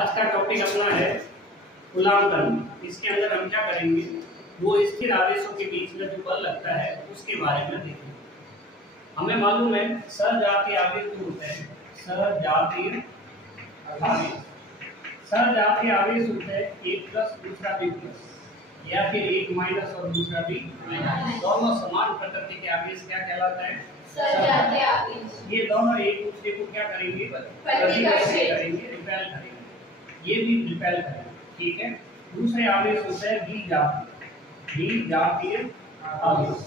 आज का टॉपिक अपना है कूलाम करनी। इसके अंदर हम क्या करेंगे, वो स्थिर आवेशों के बीच में जो बल लगता है उसके बारे में देखेंगे। हमें मालूम है सजातीय आवेश जो होते हैं, सजातीय आवेश होते हैं एक प्लस दूसरा भी प्लस, या फिर एक माइनस और दूसरा भी माइनस। दोनों समान प्रकृति के आवेश क्या कहलाता है? सजातीय आवेश। ये दोनों एक दूसरे को क्या करेंगे? प्रतिकर्षित करेंगे, रिपेल करेंगे। ये भी रिपेल करेंगे, ठीक है। दूसरे आवेश होते हैं द्विजातीय आवेश।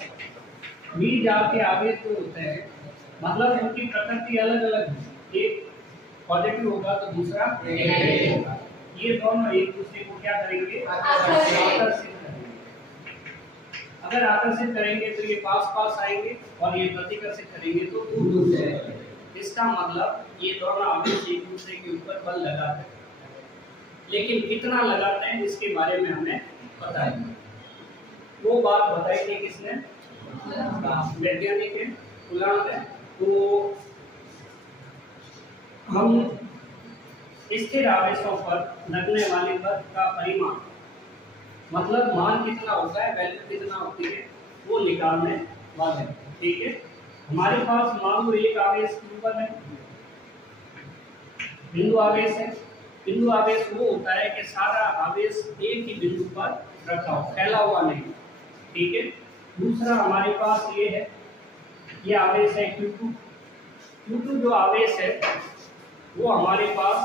द्विजातीय आवेश जो होते हैं मतलब उनकी प्रकृति अलग अलग है, एक पॉजिटिव होगा तो दूसरा नेगेटिव होगा। ये दोनों एक दूसरे को क्या करेंगे? आकर्षित करेंगे। अगर आकर्षित करेंगे तो ये पास पास आएंगे और ये प्रतिकर्षित करेंगे तो दूर दूर जाएंगे। इसका मतलब ये दोनों आवेश एक दूसरे के ऊपर बल लगाते हैं, लेकिन कितना लगाते हैं इसके बारे में हमें पता है। वो बात बताई थी किसने? वैज्ञानिक है, कूलाम है। तो हम स्थिर आवेशों पर लगने वाले बल का परिमाण मतलब मान कितना होता है, वैल्यू कितना होती है, वो निकालने वाले हैं, ठीक है। हमारे पास मान लो एक आवेश Q1 है, बिंदु आवेश है। बिंदु आवेश वो होता है कि सारा आवेश एक ही बिंदु पर रखा हो, फैला हुआ नहीं, ठीक है। दूसरा हमारे पास ये है, ये आवेश है Q2। Q2 जो आवेश है वो हमारे पास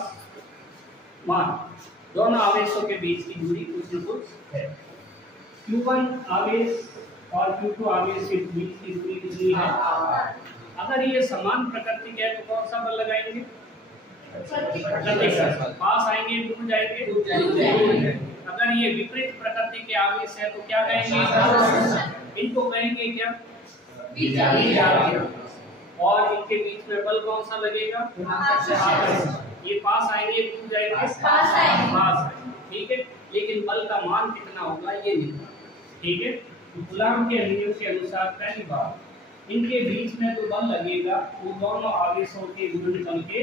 मान दोनों आवेशों के बीच की दूरी कुछ न कुछ है। Q1 आवेश और Q2 आवेश के बीच की दूरी कितनी है? अगर ये समान प्रकृति के है तो कौन सा बल लगाएंगे? पास आएंगे, दूर जाएंगे। अगर ये विपरीत प्रकृति के आवेश है तो क्या कहेंगे? इनको कहेंगे क्या? द्विजातीय। और इनके बीच में बल कौन सा लगेगा? ये पास आएंगे, दूर जाएंगे, पास आएंगे, ठीक है। लेकिन बल का मान कितना होगा ये नहीं, ठीक है। कूलाम के नियम के अनुसार पहली बात इनके बीच में जो बल लगेगा वो दोनों आवेशों के गुणनफल के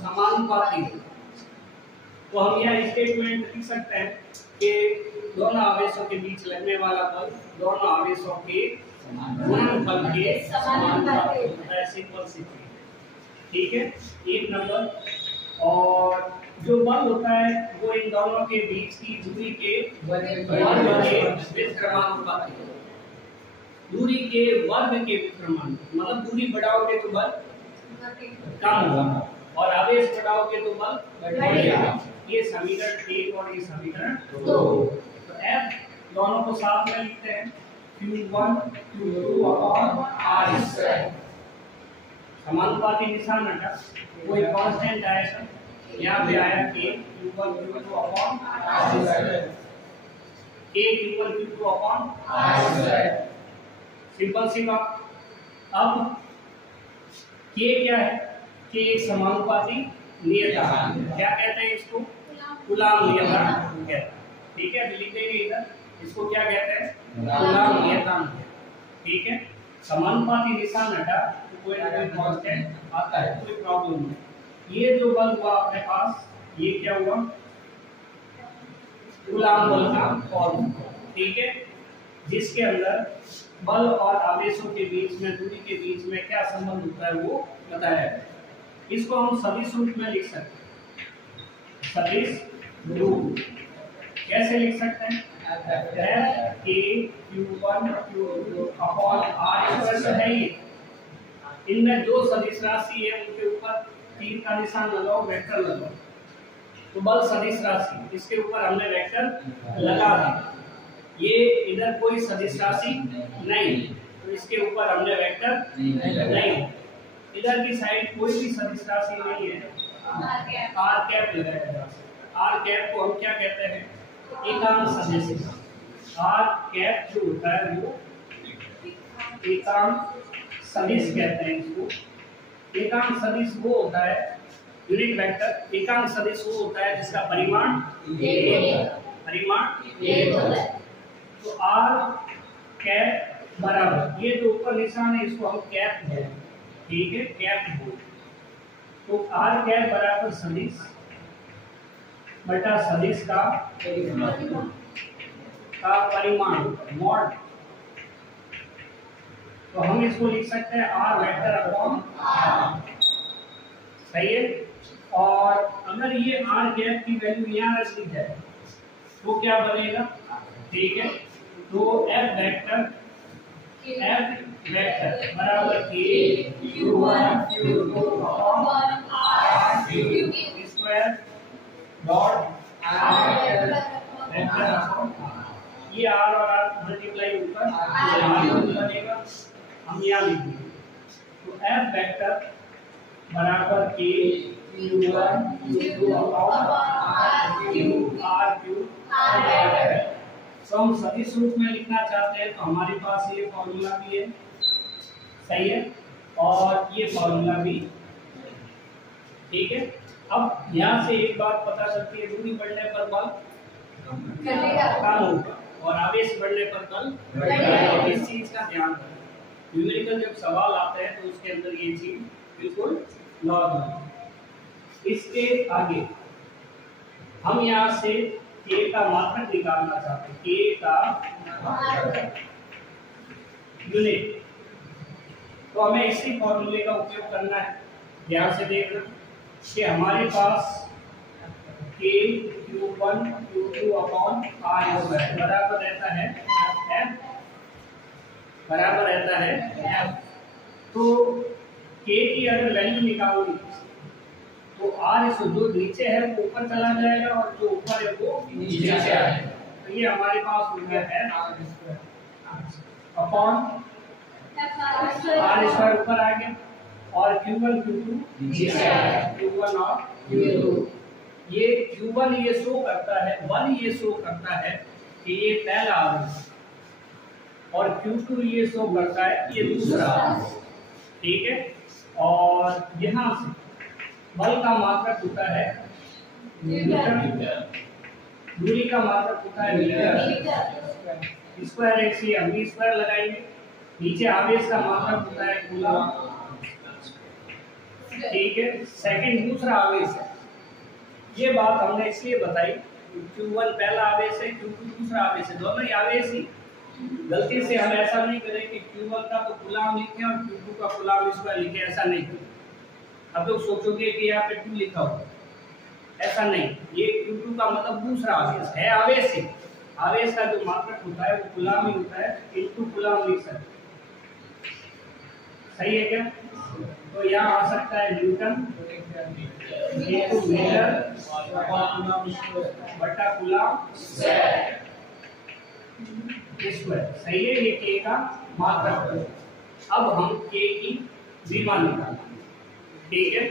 समानुपाती है। तो हम यह स्टेटमेंट लिख सकते हैं कि दोनों आवेशों के बीच लगने वाला बल दोनों आवेशों के गुणनफल के समानुपाती होता है, सिंपल सी चीज, ठीक है। एक नंबर। और जो बल होता है वो इन दोनों के बीच की दूरी के वर्ग के व्युत्क्रमानुपाती है। दूरी के वर्ग के व्युत्क्रमानुपाती मतलब दूरी बढ़ाओगे तो बल कम होगा और आवेश बढ़ाओगे तो बल बढ़ेगा। ये समीकरण 1 और ये समीकरण 2। तो F दोनों को साथ में लिखते हैं, Q1 Q2 और R²। समानुपाती निशान हटा, कोई कांस्टेंट आएगा, यहाँ पे आया K Q1 Q2 upon R²। K Q1 Q2 upon R²। Simple सी बात। अब K क्या है? K एक समानुपाती नियतांक, क्या कहते हैं इसको? कूलाम नियतांक कहते हैं, ठीक है। लिख देंगे इधर, इसको क्या कहते हैं? कूलाम नियतांक, ठीक है। समानुपाती निशान हटा तो कोई ना कोई कांस्टेंट आता है, कोई प्रॉब्लम नहीं। ये जो बल हुआ अपने पास, ये क्या हुआ? कूलाम बल का फॉर्म, ठीक है, जिसके अंदर बल और आवेशों के बीच में दूरी के बीच में क्या संबंध होता है वो बताया है। इसको हम सदिश रूप में लिख सकते हैं, सदिश रूप कैसे लिख सकते हैं? K Q1 Q2 upon R² है। ये इनमें जो सदिश राशि है उनके ऊपर तीर का निशान लगाओ, वेक्टर लगाओ, तो बल सदिश राशि, इसके ऊपर हमने वेक्टर लगा दिया। ये इधर कोई सदिश राशि नहीं तो इसके ऊपर हमने वेक्टर नहीं। इधर की साइड कोई भी सदिश राशि नहीं है, R कैप लगाया। R कैप को हम क्या कहते हैं? एकांक सदिश। R कैप जो होता है वो एकांक सदिश कहते हैं इसको। एकांक सदिश वो होता है, यूनिट वेक्टर एकांक सदिश वो होता है जिसका परिमाण एक होता है। तो R कैप बराबर, ये जो ऊपर निशान है इसको हम कैप बोलते हैं, ठीक है, कैप बोलते हैं। तो R कैप बराबर सदिश बटा सदिश का परिमाण मॉड। तो हम इसको लिख सकते हैं आर वेक्टर अपॉन आर, सही है। और अगर ये आर गैप की वैल्यू यहाँ रख दी जाए तो क्या बनेगा, ठीक है। तो एफ वेक्टर बराबर के q1 q2 upon r square dot r vector upon ये r और r मल्टीप्लाई ऊपर बनेगा, हम यहाँ लिख देंगे। तो f वेक्टर बराबर के q1 q2 upon r cube. तो हम सदिश रूप में लिखना चाहते हैं तो हमारे पास ये फॉर्मूला भी है, सही है, और ये फॉर्मूला भी, ठीक है। अब यहाँ से एक बात पता चलती है, दूरी बढ़ने पर बल कम होगा और आवेश बढ़ने पर बल बढ़ेगा। इस चीज का ध्यान रखें। न्यूमेरिकल जब सवाल आता है तो उसके अंदर ये चीज बिल्कुल नॉर्मल। इसके आगे हम यहाँ से K का मात्रक निकालना चाहते हैं, K का यूनिट। तो हमें इसी फॉर्मूले का उपयोग करना है। ध्यान से देखना कि हमारे पास K Q1 Q2 upon R बराबर रहता है F, बराबर रहता है F। तो K की अगर वैल्यू निकालोगे तो R इसको जो नीचे है वो ऊपर चला जाएगा और जो ऊपर है वो नीचे आएगा। तो ये हमारे पास हो गया है अपॉन R स्क्वायर ऊपर आ गया और Q1 Q2 नीचे आएगा, Q1 और Q2। ये Q1 ये शो करता है, 1 ये शो करता है कि ये पहला आवेश और Q2 ये शो करता है ये दूसरा आवेश, ठीक है। और यहाँ से बल का मात्रक होता है मीटर, दूरी का मात्रक होता है मीटर स्क्वायर, एक से हम भी स्क्वायर लगाएंगे। नीचे आवेश का मात्रक होता है कूलम, ठीक है। सेकंड दूसरा आवेश है, ये बात हमने इसलिए बताई Q1 पहला आवेश है, Q2 दूसरा आवेश है, दोनों ही आवेश ही। गलती से हम ऐसा नहीं करें कि Q1 का तो कूलम लिखें और Q2 का कूलम स्क्वायर लिखें, ऐसा नहीं करें। अब लोग सोचोगे कि यहाँ पे 2 लिखा हो, ऐसा नहीं। ये Q2 का मतलब दूसरा आवेश है, आवेश है। आवेश का जो मात्रक होता है वो कूलम ही होता है, इनटू कूलम लिख सकते, सही है क्या। तो यहाँ आ सकता है न्यूटन इनटू मीटर बटा कूलम स्क्वायर, सही है। ये K का मात्रक है। अब हम K की विमा निकालेंगे, ठीक है।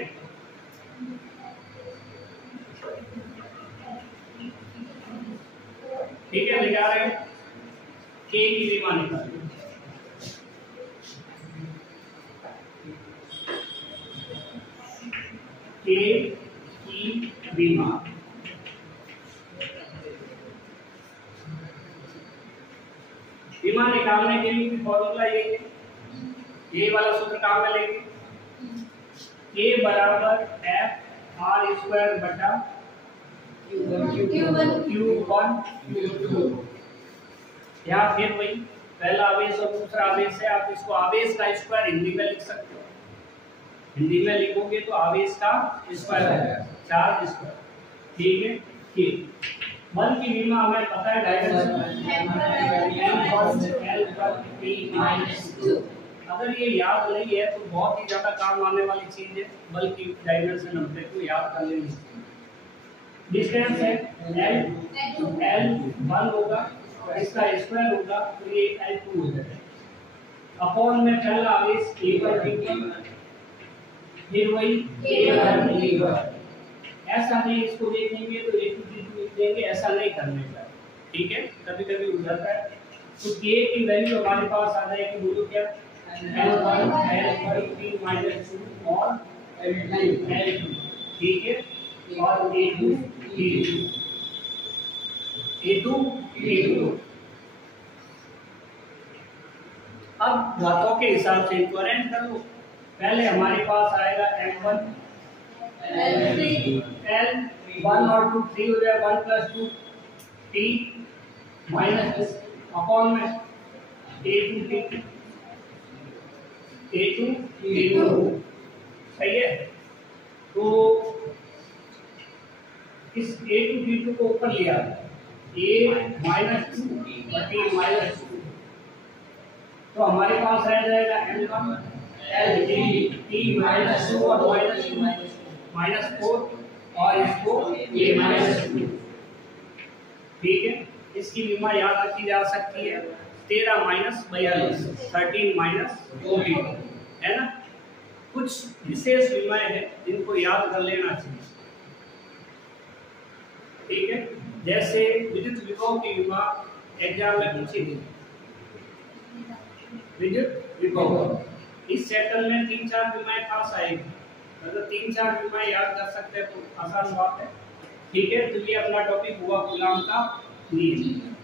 ठीक है, ले जा रहे हैं K की विमा निकालेंगे। K की विमा निकालने के लिए भी फॉर्मूला यही है, ये वाला सूत्र काम में लेंगे। K बराबर F R स्क्वायर बटा Q1 Q2। यहाँ फिर वही पहला आवेश और दूसरा आवेश है, आप इसको आवेश का स्क्वायर हिंदी में लिख सकते हो। हिंदी में लिखोगे तो आवेश का स्क्वायर है, चार्ज स्क्वायर, ठीक है। ठीक, बल की विमा हमें पता है डायरेक्शन L/P-2। अगर ये याद नहीं है तो बहुत ही ज्यादा काम आने वाली चीज है, बल की डायमेंशन हम को याद कर लेंगे। डिस्टेंस है L1 होगा, इसका स्क्वायर होगा तो ये L2 हो जाएगा। अपॉन में पहला आवेश A1 फिर वही A1 ऐसा नहीं, इसको देखेंगे तो A2 लिख देंगे, ऐसा नहीं करने का, ठीक है। कभी कभी हो जाता है। तो K की वैल्यू हमारे पास आ जाएगी, बोलो क्या, L1 L3 - 2 और L2, ठीक है। और A2 अब घातों के हिसाब से इनको अरेंज कर लो। पहले हमारे पास आएगा M1 L3 1 और 2 3 हो जाए 1 प्लस 2 t माइनस 2 अपॉन में a2 t2 सही है। तो इस a2 t2 को ऊपर लिया a माइनस 2 t माइनस 2, तो हमारे पास रह जाएगा m1 l t माइनस 2 और माइनस 4 और इसको a माइनस 2। ठीक है, इसकी विमा याद रखी जा सकती है 13 माइनस 42 13 माइनस 14 है ना। कुछ विशेष विमाएं हैं जिनको याद कर लेना चाहिए। ठीक है, जैसे विद्युत विभव की विमा एग्जाम में पूछी थी। विद्युत विभव इस सेटल में 3-4 विमाएं खास आएगी, अगर 3-4 विमाएं याद कर सकते हैं तो आसान बात है। ठीक है, तो ये अपना टॉपिक हुआ कूलाम का नियम।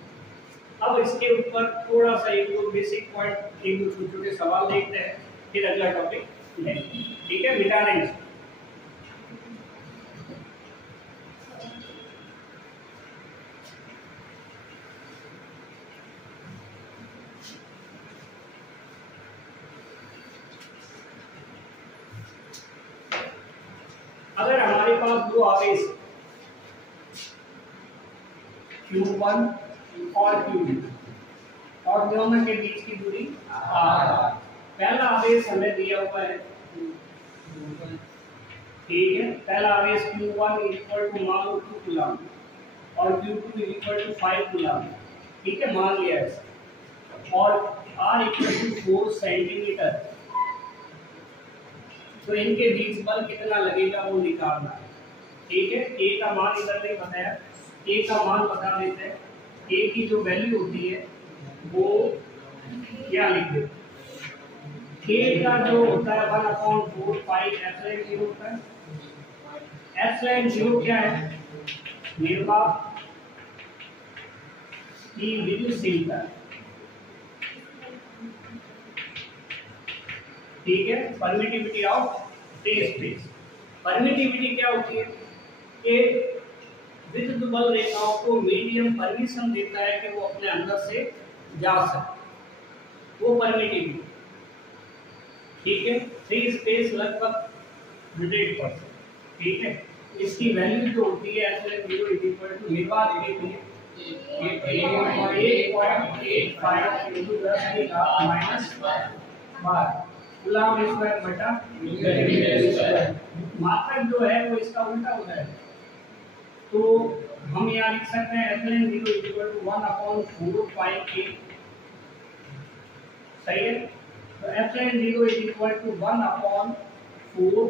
अब इसके ऊपर थोड़ा सा एक दो बेसिक पॉइंट एक दो छोटे छोटे सवाल देखते हैं, फिर अगला टॉपिक लेंगे। ठीक है, मिटा देंगे। अगर हमारे पास दो आवेश Q1 और Q2 और दोनों के बीच की दूरी r, पहला आवेश हमें दिया हुआ है। ठीक है, पहला आवेश Q1 इक्वल टू मान लो 2 कूलम और Q2 इक्वल टू 5 कूलम। ठीक है, मान लिया है और r इक्वल टू 4 सेंटीमीटर। तो इनके बीच बल कितना लगेगा वो निकालना है। ठीक है, a का मान इधर नहीं बताया, a का मान बता देते हैं। a की जो वैल्यू होती है वो क्या लिख दे, a का जो होता है 1/4 पाई एप्सिलॉन 0 होता है। एप्सिलॉन 0 क्या है, निर्वात की विद्युतशीलता। ठीक है, permittivity of free space. Permittivity क्या होती है कि विद्युत बल रेखाओं को मीडियम परमिशन देता है कि वो अपने अंदर से जा सके, वो परमिटिविटी। ठीक है, फ्री स्पेस लगभग 100%। ठीक है, इसकी वैल्यू जो होती है एप्सिलॉन 0 इक्वल टू निर्वात के लिए 8.85 into 10⁻⁻12 कूलम स्क्वायर बटा मीटर स्क्वायर। मात्रक जो है वो इसका उल्टा होता है, तो हम यहाँ लिख सकते हैं epsilon 0 equal to 1/4 pi a। सही है, तो एप्सिलॉन 0 इक्वल टू 1/4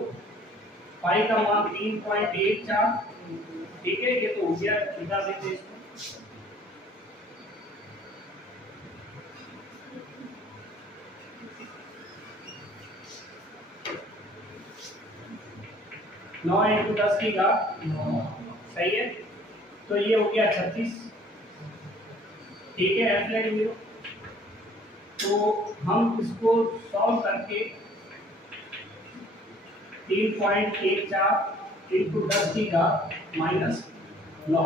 पाई का मान 3.14। ठीक है, ये तो हो गया, मिटा देते इसको। नौ इंटू 10 की घात 9। सही है, तो ये हो गया 36। ठीक है, एप्सिलॉन 0। तो हम इसको सॉल्व करके 3.14 इंटू 10 की घात -9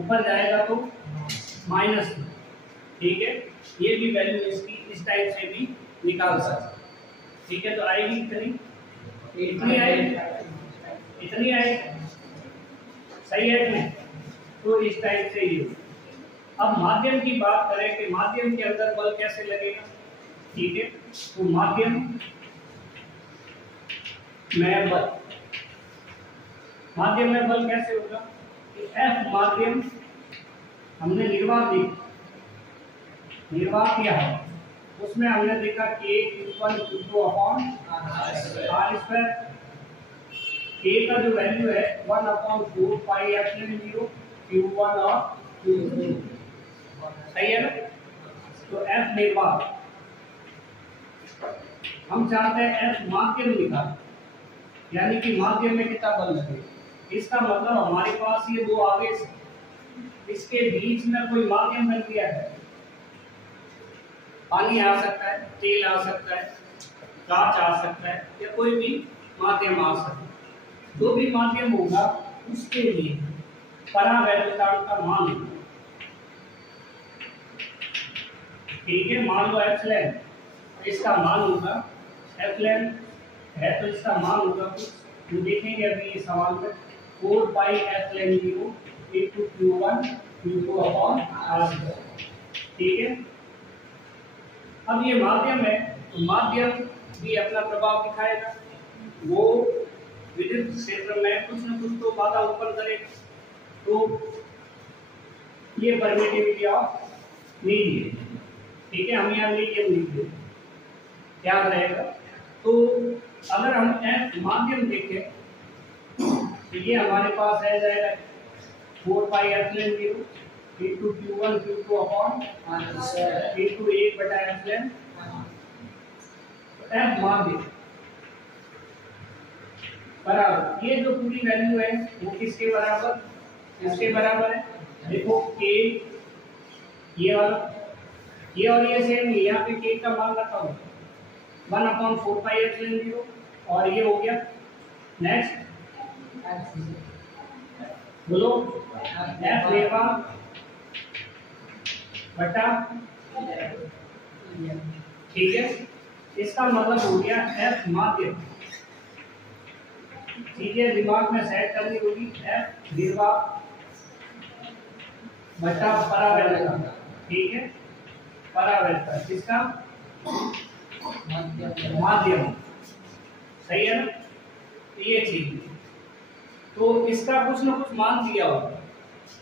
ऊपर जाएगा तो -2। ठीक है, ये भी वैल्यू इसकी इस टाइप से भी निकाल सकते। ठीक है, तो आएगी इतनी आएगी। सही है कि नहीं, तो इस टाइप से ये। अब माध्यम की बात करें कि माध्यम के अंदर बल कैसे लगेगा। ठीक है, तो माध्यम में बल कैसे होगा कि F माध्यम हमने निर्वात किया है, उसमें हमने देखा K equal two upon r square. K का जो वैल्यू है 1/4 पाई एप्सिलॉन 0 Q1 और Q2। सही है ना, तो F निर्वात हम चाहते हैं F माध्यम निकाल, यानी कि माध्यम में कितना बल लगेगा। इसका मतलब हमारे पास ये दो आवेश है, इसके बीच में कोई माध्यम बन गया है। पानी आ सकता है, तेल आ सकता है, कांच आ सकता है, या कोई भी माध्यम आ सकता है। जो भी माध्यम होगा उसके लिए परावैद्युतांक का मान लो। ठीक है, मान लो एप्सिलॉन, इसका मान होगा एप्सिलॉन है तो इसका मान होगा कुछ, हम देखेंगे अभी ये सवाल में 4 pi epsilon 0 into q1 q2 upon r²। ठीक है, अब ये माध्यम है तो माध्यम भी अपना प्रभाव दिखाएगा, वो विद्युत क्षेत्र में कुछ न कुछ तो बाधा उत्पन्न करेगा। तो ये परमिटिविटी ऑफ मीडियम। ठीक है, हम यहाँ मीडियम लिख दें, याद रहेगा। तो अगर हम F माध्यम देखें तो ये हमारे पास है जाएगा 4 pi epsilon 0 into q1 q2 upon into 1 बटा एप्सिलॉन F माध्यम बराबर, ये जो पूरी वैल्यू है वो किसके बराबर, इसके बराबर है। देखो k ये वाला, ये और ये सेम है, यहाँ पे k का मान रखा हुआ 1/4 पाई एप्सिलॉन 0 और ये हो गया। नेक्स्ट बोलो F रेखा बटा, ठीक है, इसका मतलब हो गया F माध्यम। ठीक है, दिमाग में सेट करनी होगी, F रेखा बटा परावैद्युता। ठीक है, परावैद्युता किसका, माध्यम, सही है ना। ये चीज तो इसका कुछ न कुछ मान दिया होगा,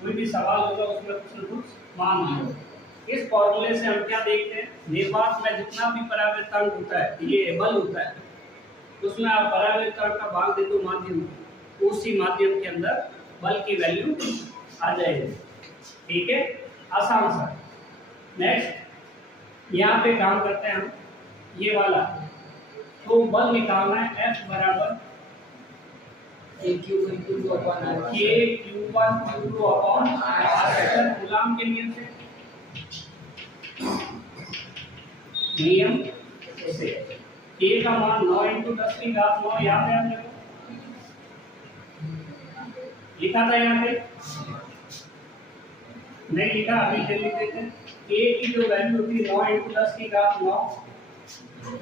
कोई भी सवाल होगा उसमें कुछ न कुछ मान दिया होगा। इस फॉर्मूले से हम क्या देखते हैं, निर्वात में जितना भी परावैद्युतांक होता है, ये बल होता है, उसमें आप परावैद्युतांक का भाग दे दो माध्यम, उसी माध्यम के अंदर बल की वैल्यू आ जाएगी। ठीक है, आसान सा। नेक्स्ट यहाँ पे काम करते हैं हम, ये वाला तो बल निकालना है F बराबर Q1 Q2 upon R, Q1 Q2 upon R coulomb के नियम से, नियम से K का मान 9 × 10⁹ यहाँ पे हमने लिखा था, यहाँ पे नहीं लिखा, अभी ले लेते हैं। K की जो वैल्यू होती है 9 × 10⁹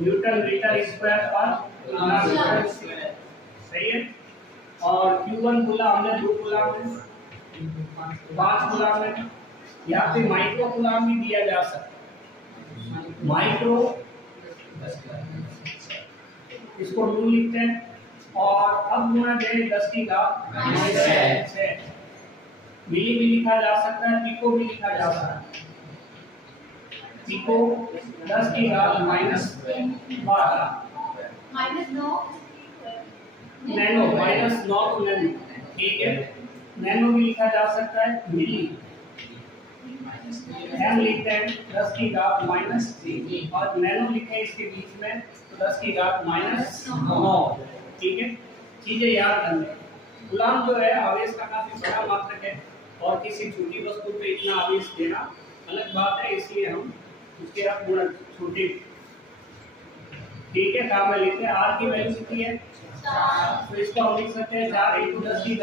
न्यूटन मीटर स्क्वायर पर सही है। और Q1 कूलम हमने 2 कूलम में 5 कूलम में, यहाँ पे माइक्रो कूलम भी दिया जा सकता है, माइक्रो इसको न्यू लिखते हैं। और अब गुणा दें 10⁻⁶ मिली भी लिखा जा सकता है, पिको भी लिखा जा सकता है। पिको 10⁻⁻12 नैनो -9 तो नैनो, ठीक है, नैनो भी लिखा जा सकता है, मिली हम लिखते हैं 10⁻³ और नैनो लिखे हैं इसके बीच में तो 10⁻⁹ ठीक है। चीजें याद करने, कूलम जो है आवेश का काफी बड़ा मात्रक है और किसी छोटी वस्तु पे इतना आवेश देना अलग बात है, इसलिए हम उसके आप गुणा छोटे, ठीक है, काम में लिखते हैं। R की वैल्यू कितनी है 4, तो इसको हम लिख सकते हैं 4 × 10⁻⁻,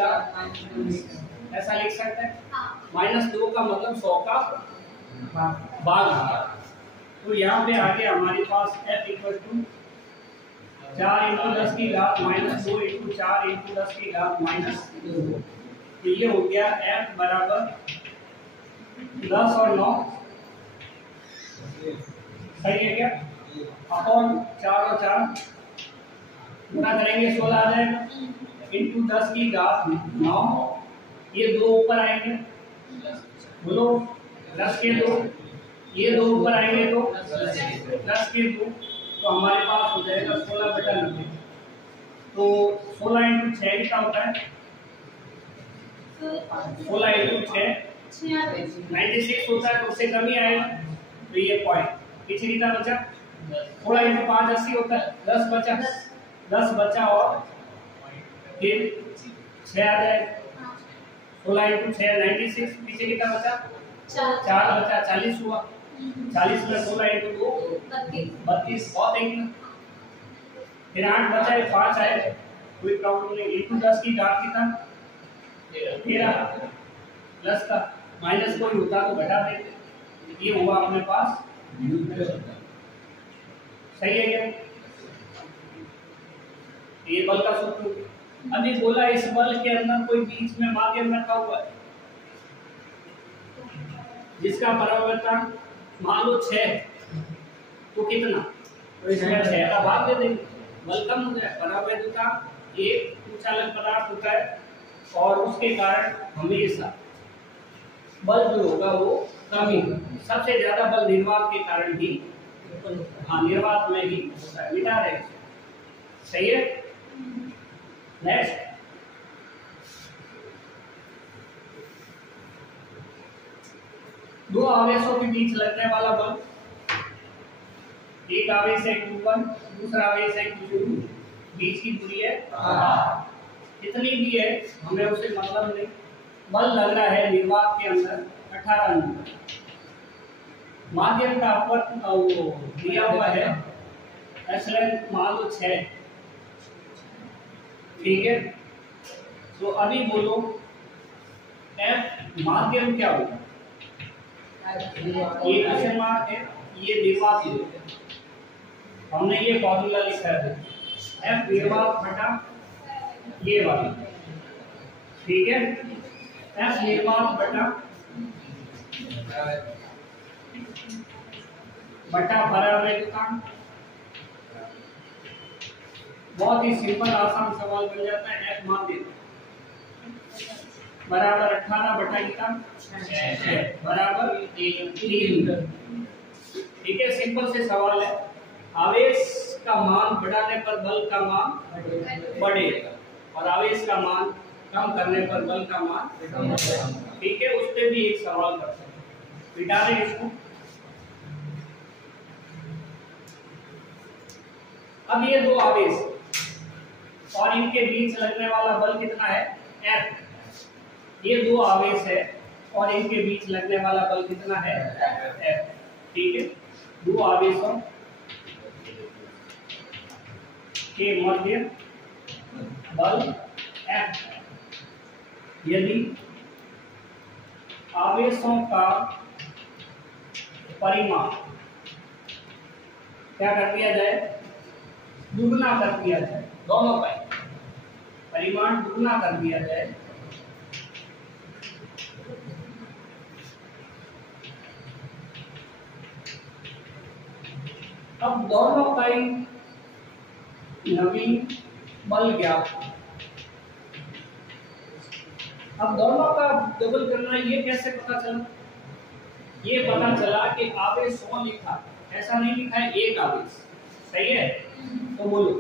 ऐसा लिख सकते हैं। -2 का मतलब 100 का भाग। तो यहाँ पे आगे हमारे पास F = 4 × 10⁻⁻2 × 4 × 10⁻⁻2, तो ये हो गया F बराबर 10 और 9 सही है क्या, अपॉन 4 और 4 गुणा करेंगे 16 आ जाएगा इंटू 10⁻⁹, ये 2 ऊपर आएंगे, बोलो 10 के 2, ये 2 ऊपर आएंगे तो 10 के 2, तो हमारे पास हो जाएगा 16/90। तो 16 × 6 कितना होता है, 16 × 6 96 होता है, तो उससे कम ही आएगा, तो ये पॉइंट पीछे कितना बचा, 16 × 5 80 होता है, 10 बचा और फिर 6 आ जाएगा, 16 × 6 96, पीछे कितना बचा 4 बचा, 40 हुआ, 40 में 16 × 2 32, बहुत है ना। फिर 8 बचा है, 5 आए, कोई प्रॉब्लम नहीं, × 10⁻³ कितना 13 प्लस का माइनस कोई होता तो घटा देते, ये हुआ अपने पास सही है क्या? ये बल का सूत्र। अभी बोला इस बल के अंदर कोई बीच में माध्यम रखा हुआ है जिसका परावर्तन मान लो 6, तो कितना, तो इसमें 6 का भाग दे देंगे, बल कम हो जाए। परावैद्युता एक उच्चालक पदार्थ होता है और उसके कारण हमेशा बल जो होगा वो कम ही, सबसे ज्यादा बल निर्वात के कारण ही, हाँ निर्वात में ही होता है। मिटा रहे सही है। नेक्स्ट, दो आवेशों के बीच लगने वाला बल, एक आवेश है Q1, दूसरा आवेश है Q2, बीच की दूरी है कितनी भी है हमें उसे मतलब नहीं। बल लग रहा है निर्वात के अंदर 18 न्यूटन, माध्यम का अपवर्तन वो दिया हुआ है एसएल मान लो 6, ठीक है। तो अभी बोलो F माध्यम क्या होगा, ये क्वेश्चन मार्क है, ये निर्वात है, हमने ये फॉर्मूला लिखा है F निर्वात बटा ये वाला, ठीक है। F निर्वात बटा परावैद्युता, बहुत ही सिंपल आसान सवाल बन जाता है। F माध्यम बराबर 18 बटा कितना बराबर 3, ठीक है। सिंपल से सवाल है, आवेश का मान बढ़ाने पर बल का मान बढ़ेगा और आवेश का मान कम करने पर बल का मान, ठीक है। उस पे भी एक सवाल कर सकते हैं, मिटा दें इसको। अब ये दो आवेश और इनके बीच लगने वाला बल कितना है F, ये दो आवेश है और इनके बीच लगने वाला बल कितना है F, ठीक है। दो आवेशों के मध्य बल F, यदि आवेशों का परिमाण क्या कर दिया जाए, दुगना कर दिया जाए, दोनों का परिमाण दुगना कर दिया जाए, अब दोनों का ही नवीन बल ज्ञात। अब दोनों का डबल करना, ये कैसे पता चला, ये पता चला कि आवेश 100 लिखा, ऐसा नहीं लिखा है एक आवेश, सही है। तो बोलो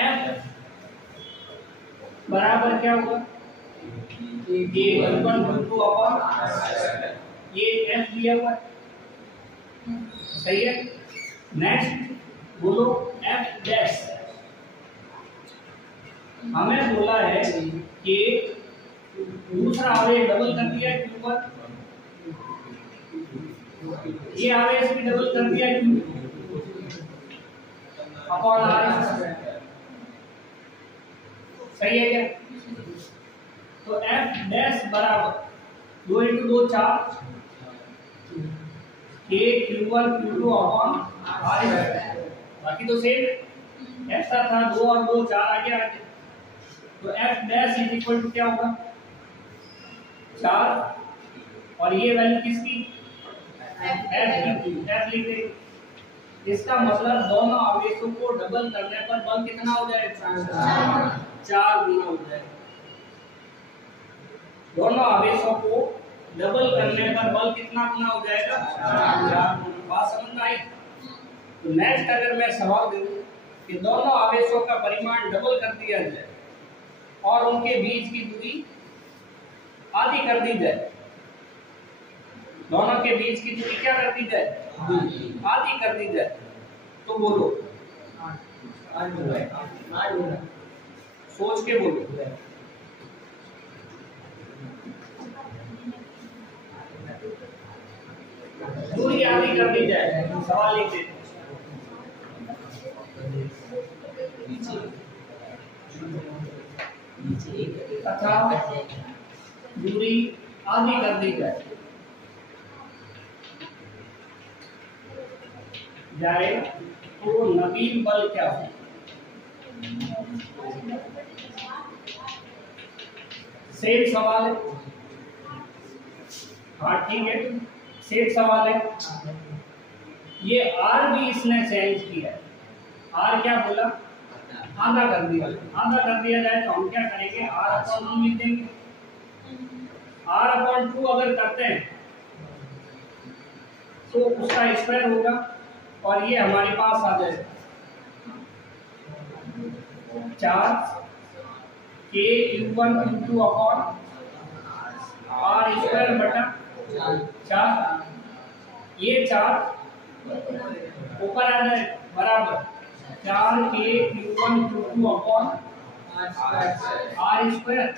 F बराबर क्या होगा, ये F दिया हुआ है, सही है। नेक्स्ट बोलो F डैश, हमें बोला है कि दूसरा आवेश डबल कर दिया Q1, ये आवेश भी डबल कर दिया Q अपॉन R, सही है क्या। तो F डैश बराबर 2 × 2 4 K Q1 Q2 upon R, बाकी तो सेम ऐसा था, 2 और 2 4 आगे आगे। तो F dash is equal to क्या होगा 4, और ये वैल्यू किसकी F लिख दे। इसका मतलब दोनों आवेशों को डबल करने पर बल कितना हो जाएगा, 4 गुना हो जाएगा। दोनों आवेशों को डबल करने पर बल कितना गुना हो जाएगा, 4 गुना। बात समझ में आई। तो नेक्स्ट अगर मैं सवाल दूं कि दोनों आवेशों का परिमाण डबल कर दिया जाए और उनके बीच की दूरी आधी कर दी जाए, दोनों के बीच की दूरी क्या कर दी जाए, आधी कर दी जाए, तो बोलो सोच के बोलो। दूरी आधी कर दी जाए, सवाल लिख देते तथा दूरी आधी कर दी जाए तो नवीन बल क्या हो? सेम सवाल है। हाँ ठीक है, सेम सवाल है। ये आर भी इसने चेंज किया है। आर क्या बोला? आधा कर दिया। आधा कर दिया जाए तो हम क्या करेंगे? आर अपॉन 2 लिख देंगे। आर अपॉन 2 अगर करते हैं तो उसका स्क्वायर होगा और ये हमारे पास आ जाएगा 4 के Q1 Q2 upon are square बटा 4। ये 4 ऊपर आ जाए बराबर 4 के Q1 Q2 upon are square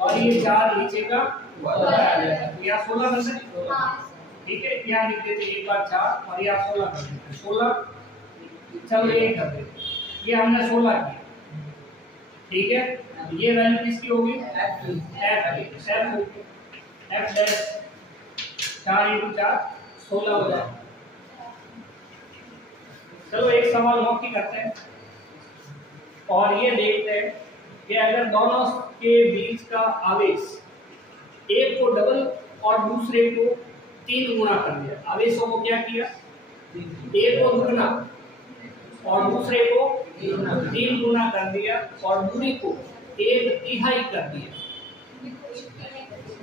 और ये 4 नीचे का ऊपर आ जाएगा। या 16 कर सकते, ठीक है, यहाँ लिख देते एक बार 4 और यहाँ 16 कर देते 16। चलो ये कर देते, ये हमने 16 किया, ठीक है। ये वैल्यू किसकी होगी? f की। f डैश 4 × 4 16 हो जाए। चलो एक सवाल मौखिक करते हैं और ये देखते हैं कि अगर दोनों के बीच का आवेश एक को डबल और दूसरे को 3 गुना कर दिया। आवेशों को क्या किया? एक को दुगना और दूसरे को 3 गुना कर दिया और दूरी को 1/3 कर दिया।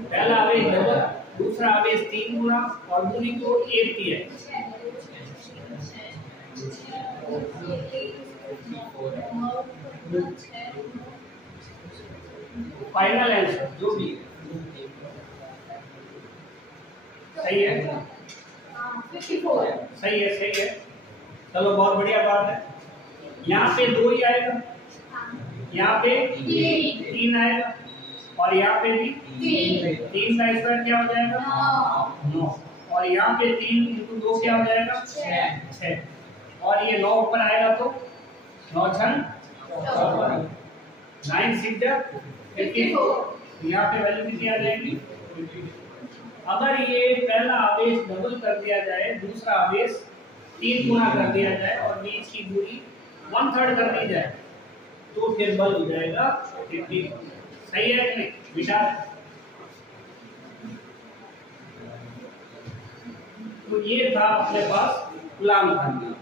पहला आवेश डबल, दूसरा आवेश 3 गुना और दूरी को 1/3। फाइनल आंसर जो भी सही है, 54। सही है, सही है। चलो बहुत बढ़िया बात है। यहाँ पे 2 ही आएगा, यहाँ पे 3 आएगा और यहाँ पे भी 3 का स्क्वायर क्या हो जाएगा? 9। और यहाँ पे 3 × 2 क्या हो जाएगा? 6। और ये 9 ऊपर आएगा तो 9 छन 9 6 54। यहाँ पे वैल्यू कितनी आ जाएगी? अगर ये पहला आवेश डबल कर दिया जाए, दूसरा आवेश 3 गुना कर दिया जाए और बीच की दूरी 1/3 कर दी जाए तो फिर बल हो जाएगा 50। सही है कि नहीं? विचार। तो ये था अपने पास कूलाम का नियम।